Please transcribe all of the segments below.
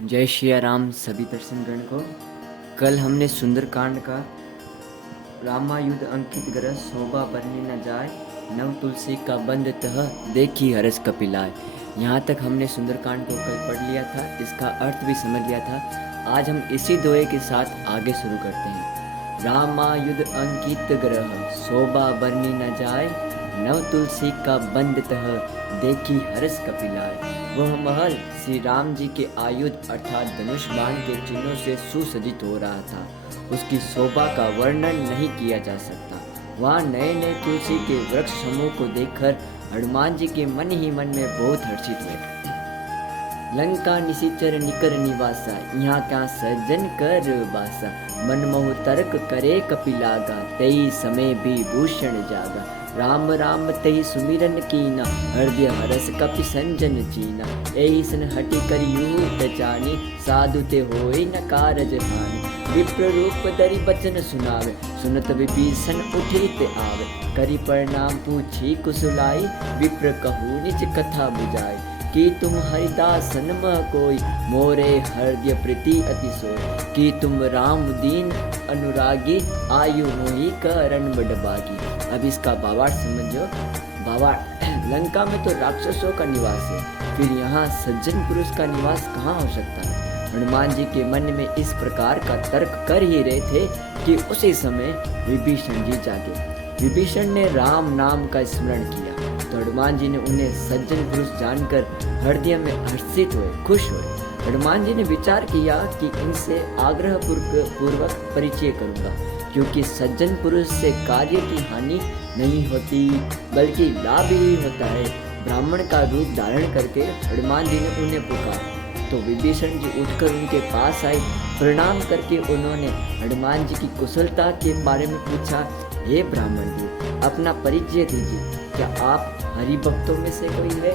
जय श्री राम सभी दर्शनगण को। कल हमने सुंदरकांड का रामायुध अंकित ग्रह शोभा बरने न जाए, नव तुलसी का बंद तह देखी हरस कपिलाय। यहाँ तक हमने सुंदरकांड को कल पढ़ लिया था, इसका अर्थ भी समझ लिया था। आज हम इसी दोहे के साथ आगे शुरू करते हैं। रामायुध अंकित ग्रह शोभा बरनी न जाए, नव तुलसी का बंद तह देखी हरस कपिलाय। वह महल श्री राम जी के आयुध अर्थात धनुष बाण के चिन्हों से सुसज्जित हो रहा था। उसकी शोभा का वर्णन नहीं किया जा सकता। वहाँ नए नए तुलसी के वृक्ष समूह को देखकर हनुमान जी के मन ही मन में बहुत हर्षित हुए। लंका निशिचर निकर निवासा, यहाँ क्या सज्जन कर बासा। मनमोह तर्क करे कपिलागा, तेई समय भी भूषण जागा। राम राम तेहि सुमिरन कीना, हृदय हरस कपि संजन चीना। एहि सन हटि कर यूथ जानी, साधु ते होय न कारज हानि। विप्र रूप धरि बचन सुनावे, सुनत विभीषण उठे ते आवे। करि प्रणाम पूछी कुशलाई, विप्र कहू निज कथा बुझाई। कि तुम हरिदासन मह कोई, मोरे हृदय प्रीति अति सोई। कि तुम राम दीन अनुरागी, आयु मोहि करन बड़बागी। अब इसका भावार्थ समझो। भावार्थ, लंका में तो राक्षसों का निवास है, फिर यहाँ सज्जन पुरुष का निवास कहाँ हो सकता है। हनुमान जी के मन में इस प्रकार का तर्क कर ही रहे थे कि उसी समय विभीषण जी जागे। विभीषण ने राम नाम का स्मरण किया तो हनुमान जी ने उन्हें सज्जन पुरुष जानकर हृदय में हर्षित हुए, खुश हुए। हनुमान जी ने विचार किया कि इनसे आग्रह पूर्वक परिचय करूंगा, क्योंकि सज्जन पुरुष से कार्य की हानि नहीं होती बल्कि लाभ ही होता है। ब्राह्मण का रूप धारण करके हनुमान जी ने उन्हें पुकारा तो विभीषण जी उठकर उनके पास आए। प्रणाम करके उन्होंने हनुमान जी की कुशलता के बारे में पूछा। हे ब्राह्मण जी, अपना परिचय दीजिए। क्या आप हरि भक्तों में से कोई है?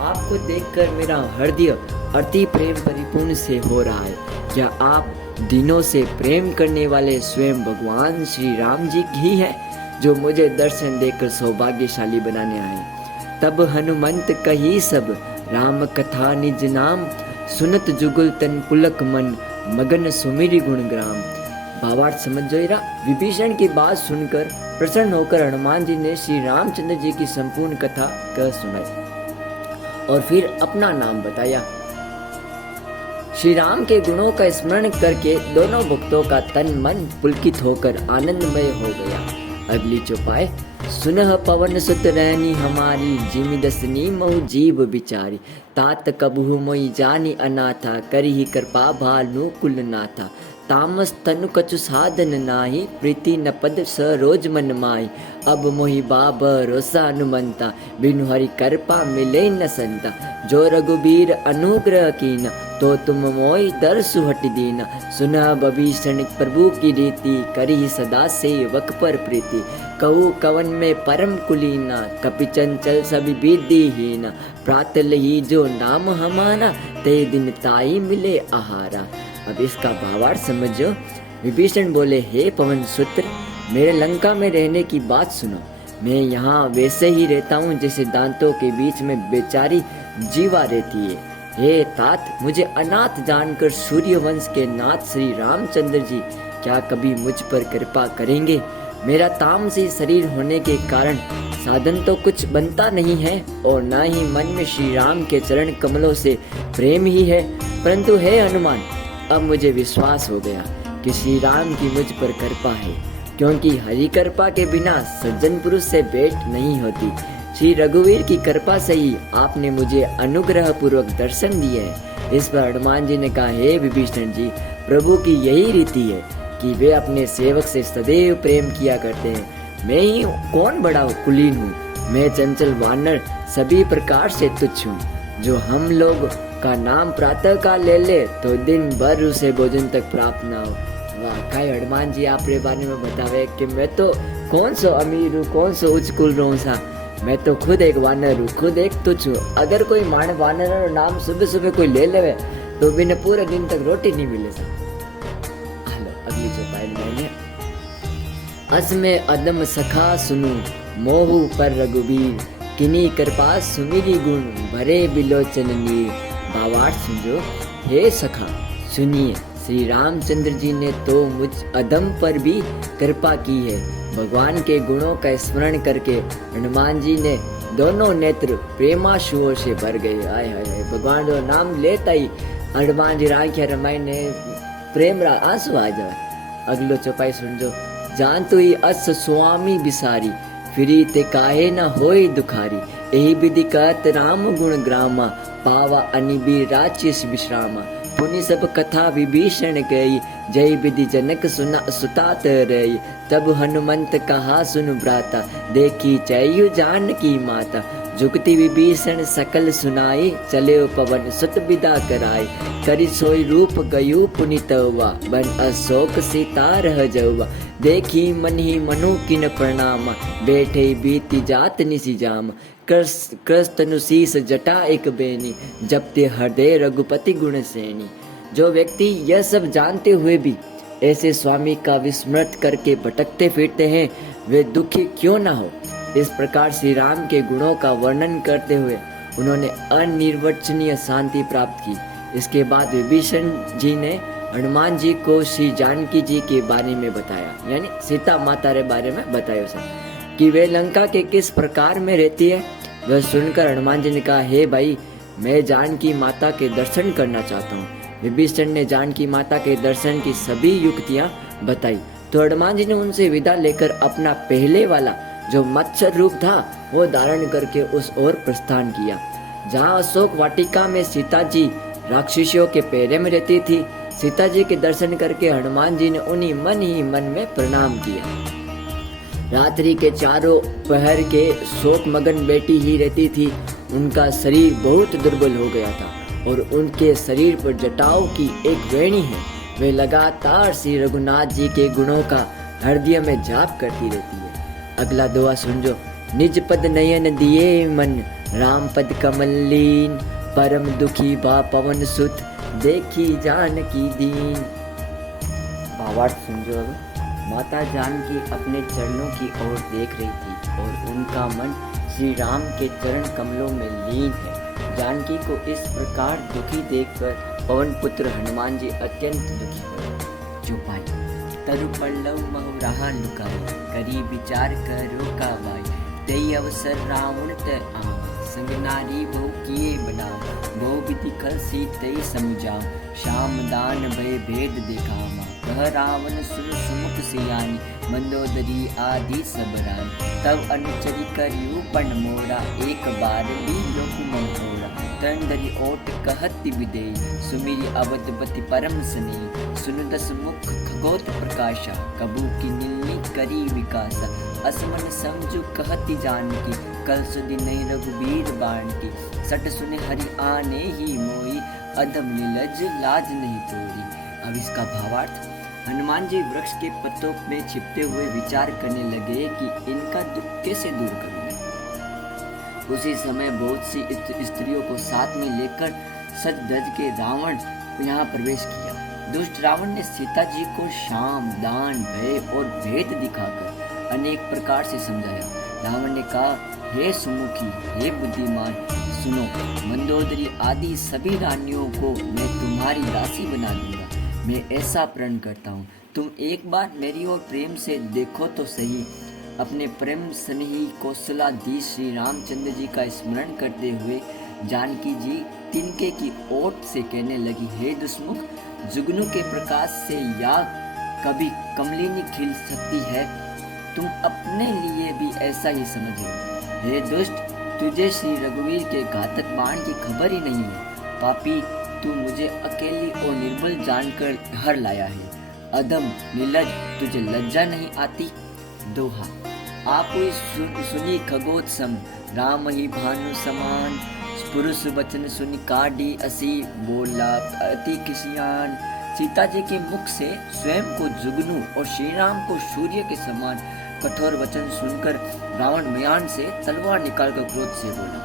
आपको देखकर मेरा हृदय अति प्रेम परिपूर्ण से हो रहा है। क्या आप दिनों से प्रेम करने वाले स्वयं भगवान श्री राम जी ही है, जो मुझे दर्शन देकर सौभाग्यशाली बनाने आए। तब हनुमंत कही सब, राम कथा निज नाम। सुनत जुगल तन पुलक मन, मगन सुमिरि गुण ग्राम। भावार्थ समझो। विभीषण की बात सुनकर प्रसन्न होकर हनुमान जी ने श्री रामचंद्र जी की संपूर्ण कथा कह सुनाई और फिर अपना नाम बताया। श्री राम के गुणों का स्मरण करके दोनों भक्तों का तन मन पुलकित होकर आनंदमय हो गया। अगली चौपाई। सुनह पवन सुत रहनी हमारी, जिमि दसनी महु जीव बिचारी। तात कबहु मोहि जानी अनाथा, करिहि कृपा भानु कुल नाथा। तामस तनु कछु साधन नाही, प्रीति न पद सरोज मन माही। अब मोहि बाब रोसा हनुमंता, बिनु हरि कृपा मिले न संता। जो रघुबीर अनुग्रह कीना, तो तुम मोहि दरसु हटि दीना। सुनह विभीषण प्रभु की रीति, करिहि सदा सेवक पर प्रीति। कहु कवन में परम कुलीना, कपि चंचल सभी विधिहीना। प्रातल ही जो नाम हमारा, ते दिन ताई मिले आहारा। अब इसका भावार्थ समझो। विभीषण बोले, हे पवन सुत्र, मेरे लंका में रहने की बात सुनो। मैं यहाँ वैसे ही रहता हूँ जैसे दांतों के बीच में बेचारी जीवा रहती है। हे तात, मुझे अनाथ जानकर सूर्यवंश के नाथ श्री रामचंद्र जी क्या कभी मुझ पर कृपा करेंगे? मेरा तामसी शरीर होने के कारण साधन तो कुछ बनता नहीं है और न ही मन में श्री राम के चरण कमलों से प्रेम ही है। परंतु हे हनुमान, अब मुझे विश्वास हो गया कि श्री राम की मुझ पर कृपा है, क्योंकि हरि कृपा के बिना सज्जन पुरुष से भेंट नहीं होती। श्री रघुवीर की कृपा से ही आपने मुझे अनुग्रह पूर्वक दर्शन दिए है। इस पर हनुमान जी ने कहा, हे विभीषण जी, प्रभु की यही रीति है कि वे अपने सेवक से सदैव प्रेम किया करते हैं। मैं ही कौन बड़ा कुलीन हूँ, मैं चंचल वानर सभी प्रकार से तुच्छ हूँ। जो हम लोग का नाम प्रातः काल ले ले तो दिन भर उसे भोजन तक प्राप्त ना हो। वाकई हनुमान जी आप रे बारे में बतावे कि मैं तो कौन सो अमीर हूँ, कौन सो उच्च कुल रहूँ सा। मैं तो खुद एक वानर हूँ, खुद एक तुच्छ हूँ। अगर कोई वानर और नाम सुबह सुबह कोई ले लेवे तो बिना पूरे दिन तक रोटी नहीं मिले सा। अगली चौपाई मैंने। अस में अदम सखा सुनु, मोहु पर रघुबीर। किनी कृपा सुमिरी गुण, भरे बिलोचन नीर। भावार्थ समझो। हे सखा सुनिए, श्री रामचंद्र जी ने तो मुझ अधम पर भी कृपा की है। भगवान के गुणों का स्मरण करके हनुमान जी ने दोनों नेत्र प्रेमाशुओं से भर गए। आय हाय, भगवान जो नाम लेता ही हनुमान जी राखिया रमाई ने प्रेम आंसू आ जाए। अगलो चौपाई सुनजो। जान तो ही अस स्वामी बिसारी, फिरी ते काहे न होई दुखारी। यही विधि कहत राम गुण ग्रामा, पावा अनिबी राचिस विश्रामा। पुनि सब कथा विभीषण गई, जय विधि जनक सुना सुतात रही। तब हनुमंत कहा सुन भ्राता, देखी चयु जानकी माता। जुगति विभीषण सकल सुनाई, चले पवन सुत विदा कराई। करि सोई रूप गयु पुनितवा, बन अशोक सीता रह जवा। देखी मन ही मनु किन प्रणाम, बैठे बीती जात निसी जाम। कृष्णनुशीस जटा एक बेनी, जपते हृदय रघुपति गुण सेनी। जो व्यक्ति यह सब जानते हुए भी ऐसे स्वामी का विस्मृत करके भटकते फिरते हैं, वे दुखी क्यों ना हो। इस प्रकार श्री राम के गुणों का वर्णन करते हुए उन्होंने अनिर्वचनीय शांति प्राप्त की। इसके बाद विभीषण जी ने हनुमान जी को श्री जानकी जी के बारे में बताया, यानी सीता माता के बारे में बताया सब कि वे लंका के किस प्रकार में रहती है। वह सुनकर हनुमान जी ने कहा, हे भाई, मैं जानकी माता के दर्शन करना चाहता हूँ। विभीषण ने जानकी माता के दर्शन की सभी युक्तियाँ बताई तो हनुमान जी ने उनसे विदा लेकर अपना पहले वाला जो मत्स्य रूप था वो धारण करके उस ओर प्रस्थान किया, जहाँ अशोक वाटिका में सीता जी राक्षसियों के पैरे में रहती थी। सीता जी के दर्शन करके हनुमान जी ने उन्हीं मन ही मन में प्रणाम किया। रात्रि के चारों पहर के शोक मगन बेटी ही रहती थी। उनका शरीर बहुत दुर्बल हो गया था और उनके शरीर पर जटाओं की एक वेणी है। वे लगातार श्री रघुनाथ जी के गुणों का हृदय में जाप करती रहती है। अगला दुआ सुनजो। निज पद नयन दिए मन, राम पद कमल लीन। परम दुखी बा पवन सुत, देखी जानकी दीन। भावार्थ समझो। माता जानकी अपने चरणों की ओर देख रही थी और उनका मन श्री राम के चरण कमलों में लीन है। जानकी को इस प्रकार दुखी देखकर पवन पुत्र हनुमान जी अत्यंत दुखी हुए। चौपाई। तरु पल्लव महु रहा लुकाई, करी विचार करो का वाई। तई अवसर रावण ते आवा, संग नारी बहु किए बनावा। बहु विधि कर सीतई समझा, श्याम दान भय भेद दिखावा। कह रावण सुन सुमुख सियानी, मंदोदरी आदि सब रानी। तब अनुचरी करियु पण मोरा, एक बार ली लोक मन होरा। तन धरि ओट कहति विदेई, सुमिरि अवधपति परम स्नेही। सुन दस मुख खगोत प्रकाशा, कबू की नीलनी करी विकासा। असमन समझु कहति जानकी, कल सुधि नहीं रघुबीर बांटी। सट सुने हरि आने ही मोही, अधम नीलज लाज नहीं तोड़ी। अब इसका भावार्थ। हनुमान जी वृक्ष के पत्तों में छिपते हुए विचार करने लगे कि इनका दुख कैसे दूर करूं मैं। उसी समय बहुत सी स्त्रियों को साथ में लेकर सज धज के रावण यहाँ प्रवेश किया। दुष्ट रावण ने सीता जी को शाम दान भय और भेद दिखाकर अनेक प्रकार से समझाया। रावण ने कहा, हे सुमुखी, हे बुद्धिमान, सुनो, मंदोदरी आदि सभी रानियों को मैं तुम्हारी दासी बना दूंगा। मैं ऐसा प्रण करता हूँ, तुम एक बार मेरी ओर प्रेम से देखो तो सही। अपने प्रेम स्नेही कौशलाधीश श्री रामचंद्र जी का स्मरण करते हुए जानकी जी तिनके की ओट से कहने लगी, हे दुष्मुख, जुगनू के प्रकाश से या कभी कमलिनी खिल सकती है, तुम अपने लिए भी ऐसा ही समझो। हे दुष्ट, तुझे श्री रघुवीर के घातक बाण की खबर ही नहीं है। पापी, तू मुझे अकेली और निर्बल जानकर हर लाया है। अधम निर्लज, तुझे लज्जा नहीं आती। दोहा। आप सुनी खगोत सम, राम ही भानु समान। पुरुष वचन सुन काढ़ी असी, बोला अति किसियान। सीता जी के मुख से स्वयं को जुगनू और श्री राम को सूर्य के समान कठोर वचन सुनकर रावण म्यान से तलवार निकालकर क्रोध से बोला,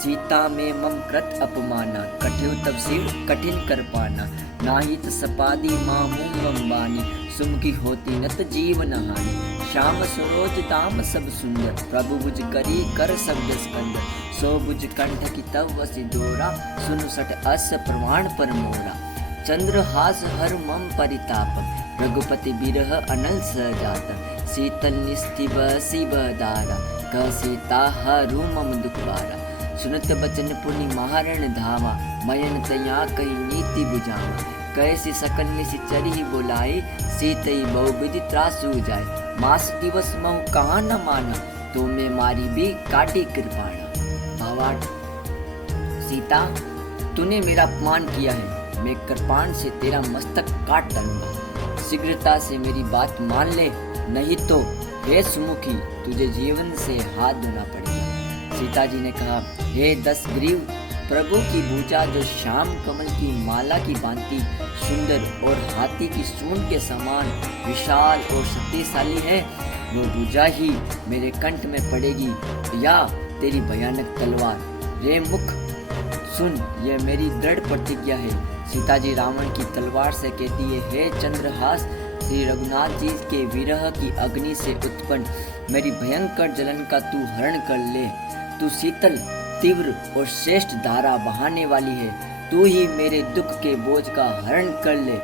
सीता में मम कृत अपमाना, कठिन तब शिव कठिन कर पाना। नाहित सपादी मां मूंगम बानी, सुमुखी होती नत जीवन हानि। श्याम सरोज दाम सब सुंदर, प्रभु बुझ करी कर शब्द स्कंद। सो बुझ कंठ की तव वसी दोरा, सुनु सट अस प्रमाण पर मोरा। चंद्रहास हर मम परिताप, रघुपति बिरह अनल सजात। शीतल निस्तिब शिव दारा, कह सीता हरू मम दुखबारा। सुनत बचन पुनि महारण धावा, मयन तया कई नीति बुझावा। कैसी सकल निसि चरी बोलाई, सीतई बहु विधि त्रासु जाय। मास दिवस महु कहाँ न माना, तो मैं मारी भी काटी कृपाणा। भावार्थ, सीता तूने मेरा अपमान किया है, मैं कृपाण से तेरा मस्तक काट डालूंगा। शीघ्रता से मेरी बात मान ले, नहीं तो हे सुमुखी तुझे जीवन से हाथ धोना पड़ेगा। सीता जी ने कहा, हे दशग्रीव, प्रभु की भुजा जो श्याम कमल की माला की भांति सुंदर और हाथी की सूंड के समान विशाल और शक्तिशाली है, वो भुजा ही मेरे कंठ में पड़ेगी या तेरी भयानक तलवार। रे मुख सुन, यह मेरी दृढ़ प्रतिज्ञा है। सीता जी रावण की तलवार से कहती है, हे चंद्रहास, श्री रघुनाथ जी के विरह की अग्नि से उत्पन्न मेरी भयंकर जलन का तू हरण कर ले। तू शीतल, तीव्र और श्रेष्ठ धारा बहाने वाली है, तू ही मेरे दुख के बोझ का हरण कर ले।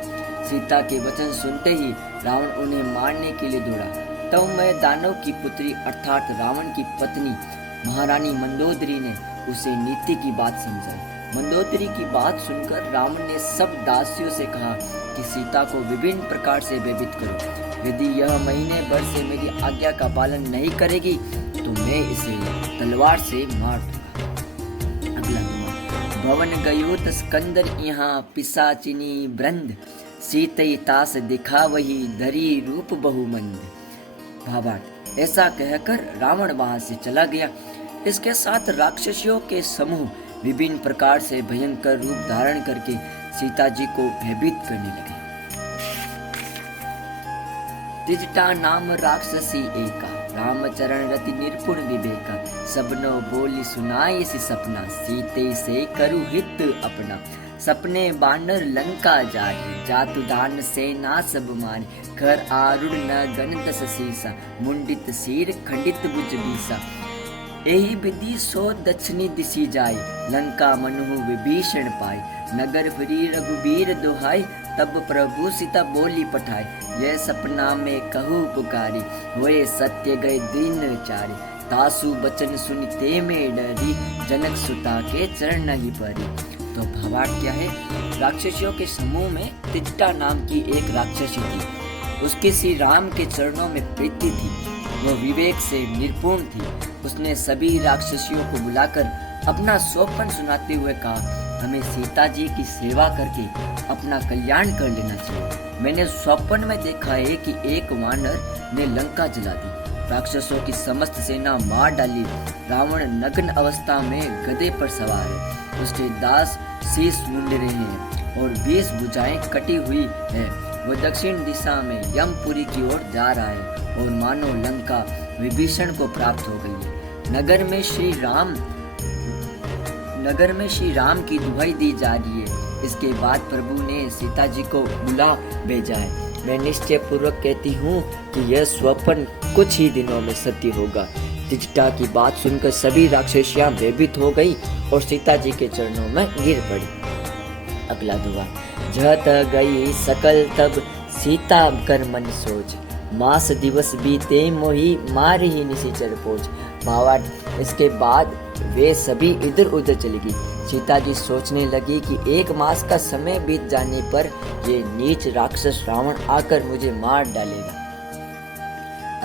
सीता के वचन सुनते ही रावण उन्हें मारने के लिए दौड़ा। तब मैं दानव की पुत्री अर्थात रावण की पत्नी महारानी मंदोदरी ने उसे नीति की बात समझाई। मंदोदरी की बात सुनकर रावण ने सब दासियों से कहा कि सीता को विभिन्न प्रकार से भयभीत करो। यदि यह महीने भर से मेरी आज्ञा का पालन नहीं करेगी तो मैं इसे तलवार से मार दूंगा। अगला भवन गयो तस्कंदर यहाँ पिशाचिनी ब्रंद, सीतई तास दिखा वही धरी रूप बहुमंद। भावार्थ, ऐसा कहकर रावण वहां से चला गया। इसके साथ राक्षसियों के समूह विभिन्न प्रकार से भयंकर रूप धारण करके सीता जी को भयभीत करने लगे। तिजटा नाम राक्षसी एका, रामचरण रति निर्पुण विवेका। सबनो बोली सुनाई सी सपना, सीते से करु हित अपना। सपने बानर लंका जाए, जातु दान सेना सब मारे। कर आरुण न गण दस सीसा, मुंडित सिर खंडित भुज बीसा। यही विधि सो दक्षिणी दिशि जाय, लंका मनु विभीषण पाए। नगर फिरी रघुबीर दोहाई, तब प्रभु सीता बोली पठाई। यह सपना में कहू पुकारी, होए सत्य गए दिन चारी। तासु बचन सुनते में डरी, जनक सुता के चरण ही परी। तो भावार्थ क्या है? राक्षसियों के समूह में तिजटा नाम की एक राक्षसी थी। उसके श्री राम के चरणों में प्रीति थी। वह विवेक से निर्पूर्ण थी। उसने सभी राक्षसियों को बुलाकर अपना स्वप्न सुनाते हुए कहा, हमें सीता जी की सेवा करके अपना कल्याण कर लेना चाहिए। मैंने स्वप्न में देखा है कि एक वानर ने लंका जला दी, राक्षसों की समस्त सेना मार डाली। रावण नग्न अवस्था में गधे पर सवार है, उसके दास शीश मुंड रहे हैं और 20 भुजाएं कटी हुई है। वह दक्षिण दिशा में यमपुरी की ओर जा रहा है और मानो लंका विभीषण को प्राप्त हो गई है। नगर में श्री राम की दुहाई दी जा रही है। इसके बाद प्रभु ने सीता जी को बुला भेजा है। मैं निश्चय पूर्वक कहती हूँ कि यह स्वप्न कुछ ही दिनों में सत्य होगा। तिजटा की बात सुनकर सभी राक्षसियां भयभीत हो गई और सीता जी के चरणों में गिर पड़ी। अगला दुआ, जत गई सकल तब सीता कर मन सोच, मास दिवस बीते मोही मार ही निशिचर पोच। भावार्थ, इसके बाद वे सभी इधर उधर चली गई। सीता जी सोचने लगी कि 1 मास का समय बीत जाने पर ये नीच राक्षस रावण आकर मुझे मार डालेगा।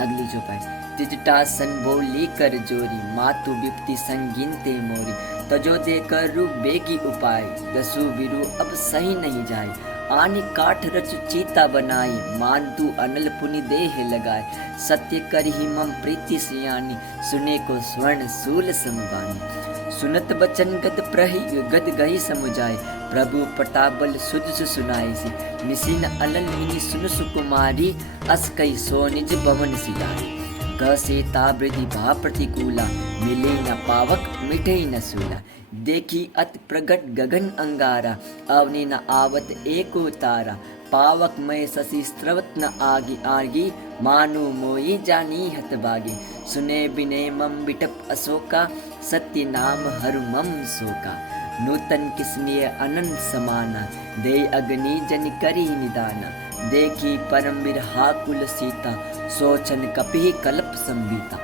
अगली चौपाई, तिजटा सन बोली कर जोरी, मातु विपति संगिनते मोरी। तजो दे कर रूप बेगी उपाय, दसु बिरु अब सही नहीं जाए। आनी काठ रच चीता बनाई, मानतु अनल पुनि देह लगाए। सत्य कर ही मम प्रीति सियानी, सुने को स्वर्ण सूल समबानी। सुनत बचन गद प्रहि गद गही समुझाए, प्रभु प्रतापल सुध सुनाई सी। निसिन अलल मिनी सुन सुकुमारी, अस कई सो निज भवन सिधारी। कह सीता वृद्धि भा प्रतिकूला, मिले न पावक मिठे न सूला। देखी अत प्रगट गगन अंगारा, अवनि न आवत एको तारा। पावक मय शशि स्रवत न आगी आगी, मानु मोई जानी हतभागी। सुने बिने मम बिटप अशोका, सत्य नाम हरु मम शोका। नूतन किस्मीय अनंत समाना, दे अग्नि जन करी निदाना। देखी परम बिरहा कुल सीता, सोचन कपि कल्प संबीता।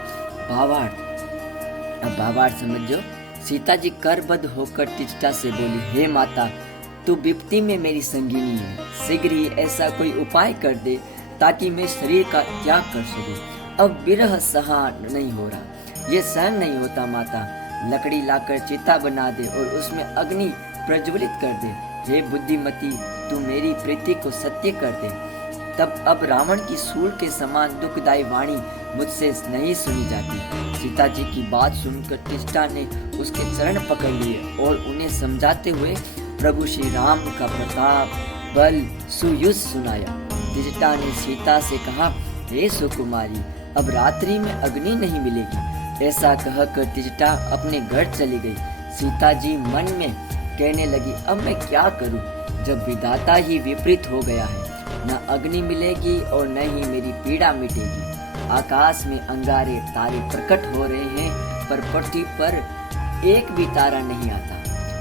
भावार्थ, अब भावार्थ समझो। सीता जी करबद्ध होकर तिजटा से बोली, हे माता, तू विपत्ति में मेरी संगिनी है, शीघ्र ही ऐसा कोई उपाय कर दे ताकि मैं शरीर का त्याग कर सकूं। अब विरह सहन नहीं हो रहा, ये सहन नहीं होता माता। लकड़ी लाकर चिता बना दे और उसमें अग्नि प्रज्वलित कर दे। हे बुद्धिमती, तू मेरी प्रीति को सत्य कर दे। तब अब रावण की सूल के समान दुखदायी वाणी मुझसे नहीं सुनी जाती। सीता जी की बात सुनकर तिजटा ने उसके चरण पकड़ लिए और उन्हें समझाते हुए प्रभु श्री राम का प्रताप, बल, सुयुद्ध सुनाया। तिजटा ने सीता से कहा, हे सुकुमारी, अब रात्रि में अग्नि नहीं मिलेगी। ऐसा कहकर तिजटा अपने घर चली गई। सीता जी मन में कहने लगी, अब मैं क्या करूं, जब विधाता ही विपरीत हो गया है। न अग्नि मिलेगी और न ही मेरी पीड़ा मिटेगी। आकाश में अंगारे तारे प्रकट हो रहे हैं, पर पृथ्वी पर एक भी तारा नहीं आता।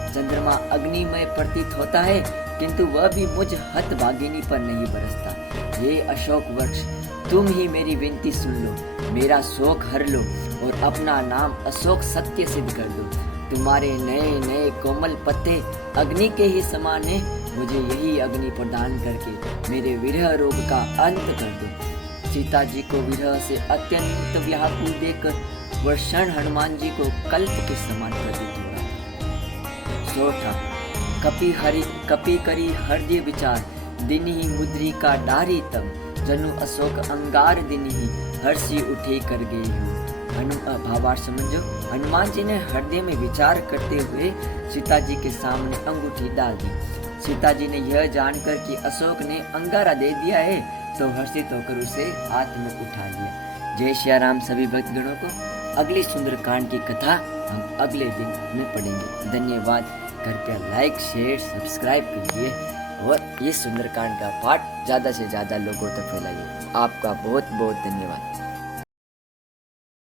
चंद्रमा अग्निमय प्रतीत होता है, किंतु वह भी मुझ हतभागिनी पर नहीं बरसता। हे अशोक वृक्ष, तुम ही मेरी विनती सुन लो, मेरा शोक हर लो और अपना नाम अशोक सत्य सिद्ध कर दो। तुम्हारे नए नए कोमल पत्ते अग्नि के ही समान है। मुझे यही अग्नि प्रदान करके मेरे विरह रोग का अंत कर दो। सीता जी को विरह से अत्यंत व्याकुल देखकर वह क्षण हनुमान जी को कल्प के समान प्रतीत हो रहा था। सोठा कपि करी हृदय विचार, दिन ही मुद्री का डारी तब। जनु अशोक अंगार दिन ही, हर्षी उठे कर गई हूँ। भावार्थ समझो। हनुमान जी ने हृदय में विचार करते हुए सीता जी के सामने अंगूठी डाल दी। सीता जी ने यह जानकर कि अशोक ने अंगारा दे दिया है, तो हर्षित होकर उसे हाथ में उठा लिया। जय श्री राम सभी भक्तगणों को। अगली सुंदरकांड की कथा हम अगले दिन में पढ़ेंगे। धन्यवाद। कृपया लाइक, शेयर, सब्सक्राइब कीजिए और ये सुंदरकांड का पाठ ज़्यादा से ज़्यादा लोगों तक फैलाइए। आपका बहुत बहुत धन्यवाद।